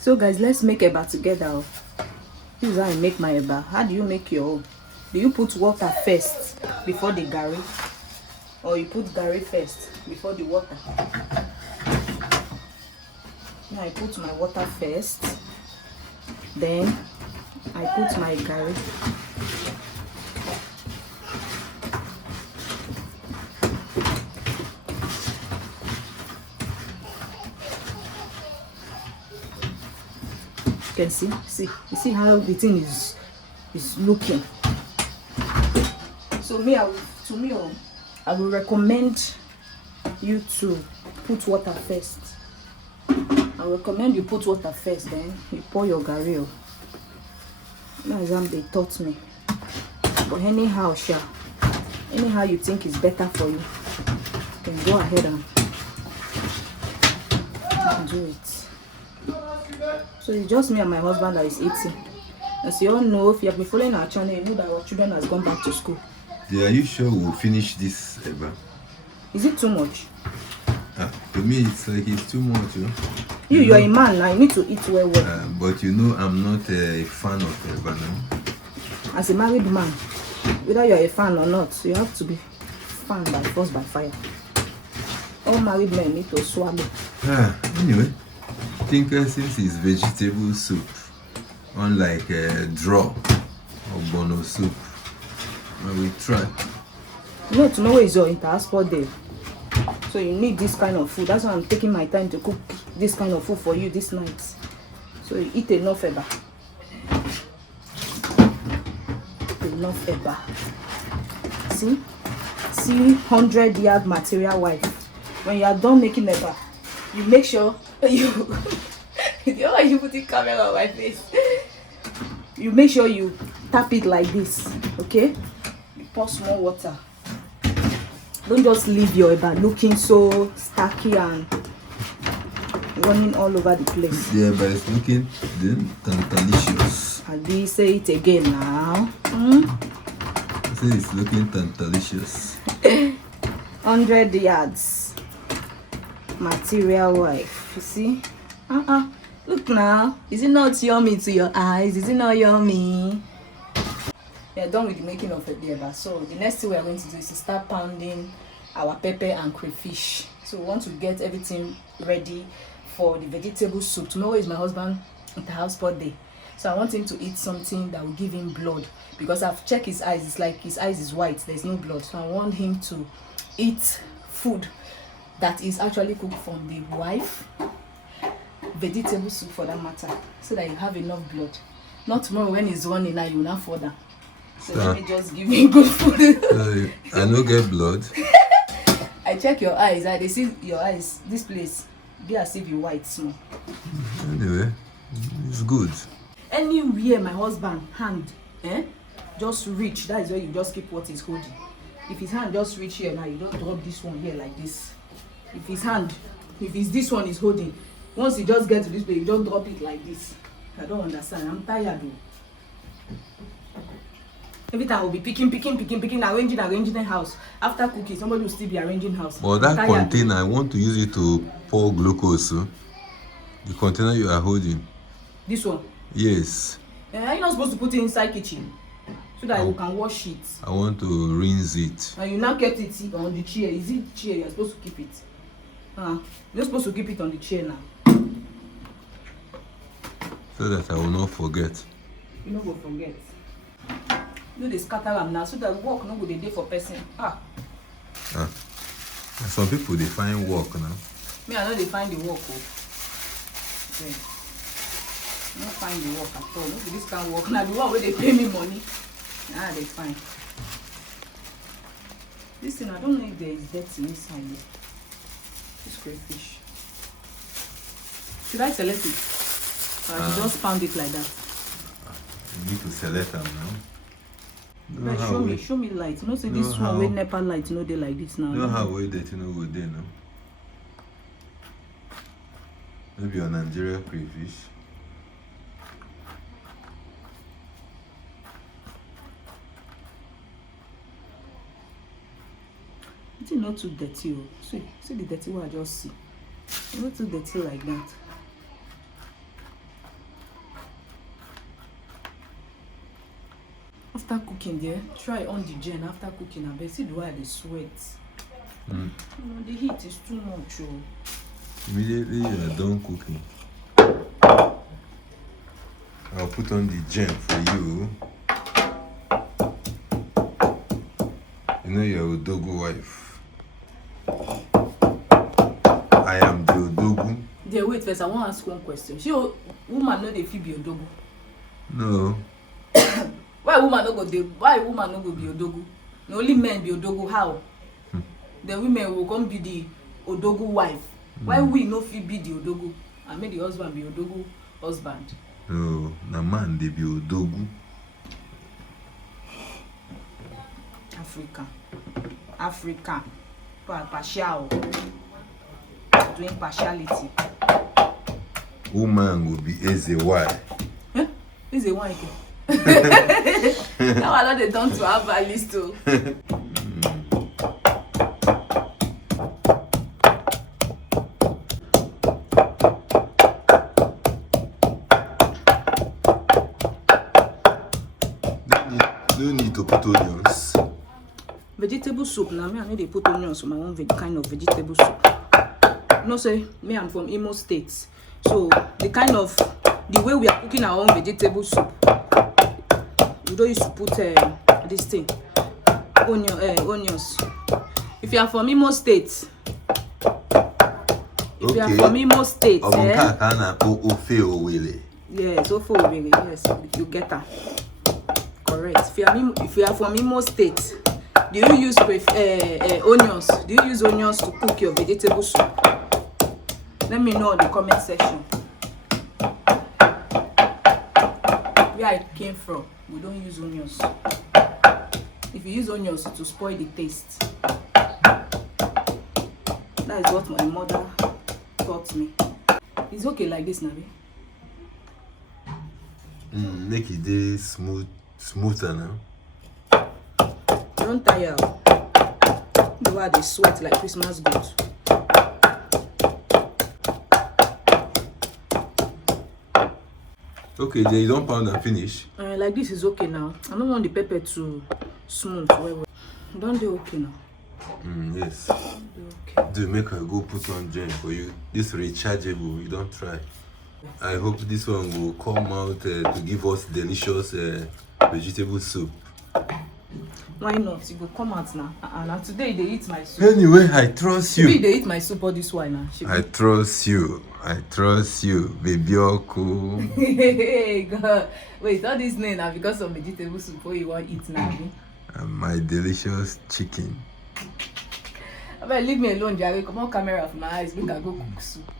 So guys, let's make eba together. This is how I make my eba. How do you make your own? Do you put water first before the garri, or you put garri first before the water? Now I put my water first, then I put my garri. You can see, you see how the thing is looking. So I will recommend you to put water first. I recommend you put water first, then you pour your garri. That's how they taught me. But anyhow you think is better for you, you can go ahead and do it. So it's just me and my husband that is eating. As you all know, if you have been following our channel, you know that our children has gone back to school. Yeah, are you sure we'll finish this eba? Is it too much? To me, it's like it's too much. You're a man now, you need to eat well. But you know, I'm not a fan of eba now. As a married man, whether you're a fan or not, you have to be fan by force by fire. All married men need to swallow. Anyway, I think since it's vegetable soup, unlike draw or bono soup, we try. You know, tomorrow is your inter-sport day, so you need this kind of food. That's why I'm taking my time to cook this kind of food for you this night. So you eat enough eba. Enough eba. See 100-yard material wife. When you are done making eba, you make sure you you put the camera on my face. You make sure you tap it like this, okay? You pour small water. Don't just leave your eba looking so starky and running all over the place. Yeah, but it's looking delicious. Adi, say it again now. I say it's looking delicious. 100 yards material wife. You see? Look now. Is it not yummy to your eyes? Is it not yummy? We are done with the making of the eba. So the next thing we are going to do is to start pounding our pepper and crayfish. So we want to get everything ready for the vegetable soup. Tomorrow is my husband at the house birthday. So I want him to eat something that will give him blood, because I've checked his eyes. It's like his eyes is white. There's no blood. So I want him to eat food that is actually cooked from the wife, vegetable soup for that matter, so that you have enough blood. Not tomorrow when he's running now, you will not fall down. So let me just give me good food. I no get blood. I check your eyes. They see your eyes. This place be as if you white small. Anyway, it's good. Anywhere my husband hand just reach, that is where you just keep what he's holding. If his hand just reach here now, you don't drop this one here like this. If it's this one is holding, once you just get to this place, you don't drop it like this. I don't understand. I'm tired though. Every time I will be picking, arranging the house. After cooking, somebody will still be arranging house. But that container, I want to use it to pour glucose. The container you are holding. This one? Yes. Are you not supposed to put it inside kitchen so that you can wash it? I want to rinse it. And you now kept it on the chair. Is it chair you're supposed to keep it? You're supposed to keep it on the chair now. So that I will not forget. You no go forget. You dey scatter them now so that work no go dey day for person. Some people they find work now. Me, I know they find the work. Okay. I don't find the work at all. Look at this kind of work. Now the one where they pay me money. They find. This thing, I don't know if there is dirty inside it. This crayfish. Should I select it? Or I should just pound it like that? You need to select them now. Show me light. You know, say this one with NEPA light, you know, they like this now. You know how way that you know what they know. Maybe a Nigeria crayfish. It's not too dirty. See the dirty one I just see. It's not too dirty like that. After cooking there, try on the gen after cooking. I bet see the way they sweat. You know, the heat is too much. Oh. Immediately you are done cooking, I'll put on the gem for you. You know you're Odogu wife. I am the Odogu. There, wait first, I want to ask one question. She woman no dey fit be Odogu. No. Why woman no go be Odogu? The only men be Odogu. How? The women will come be the Odogu wife. Why we no fit be the Odogu? I made the husband be Odogu husband. No, na man they be Odogu. African. Partial. Doing partiality. Woman will be Eze Y. Huh? Eze Y. Now I know they done to have a list too. No need to put onions. Vegetable soup. Now me I need to put onions on my own kind of vegetable soup. No say me I'm from Imo State, so the way we are cooking our own vegetable soup, we don't used to put this thing onions. If you are from Imo State, yes, yes, you get that. Correct. If you are from Imo State, do you use onions? Do you use onions to cook your vegetable soup? Let me know in the comment section. Where I came from, we don't use onions. If you use onions, it will spoil the taste. That is what my mother taught me. It's okay like this, Nabi. Make it day smoother now. Don't tire. The way they sweat like Christmas goat. Okay, then you don't pound and finish. Like this is okay now. I don't want the pepper to smooth. Don't do okay now. Yes. Okay. Do make her go put on gem for you. This rechargeable, you don't try. I hope this one will come out to give us delicious vegetable soup. Why not? It will come out now. And today they eat my soup. Anyway, I trust you. Maybe they eat my soup all this while now. I trust you. I trust you, baby Oku. Hey, God. Wait, all this name now because of vegetable soup. What you want to eat now? And my delicious chicken. I better leave me alone, Jerry. Come on, camera from my eyes. Look, I go cook soup.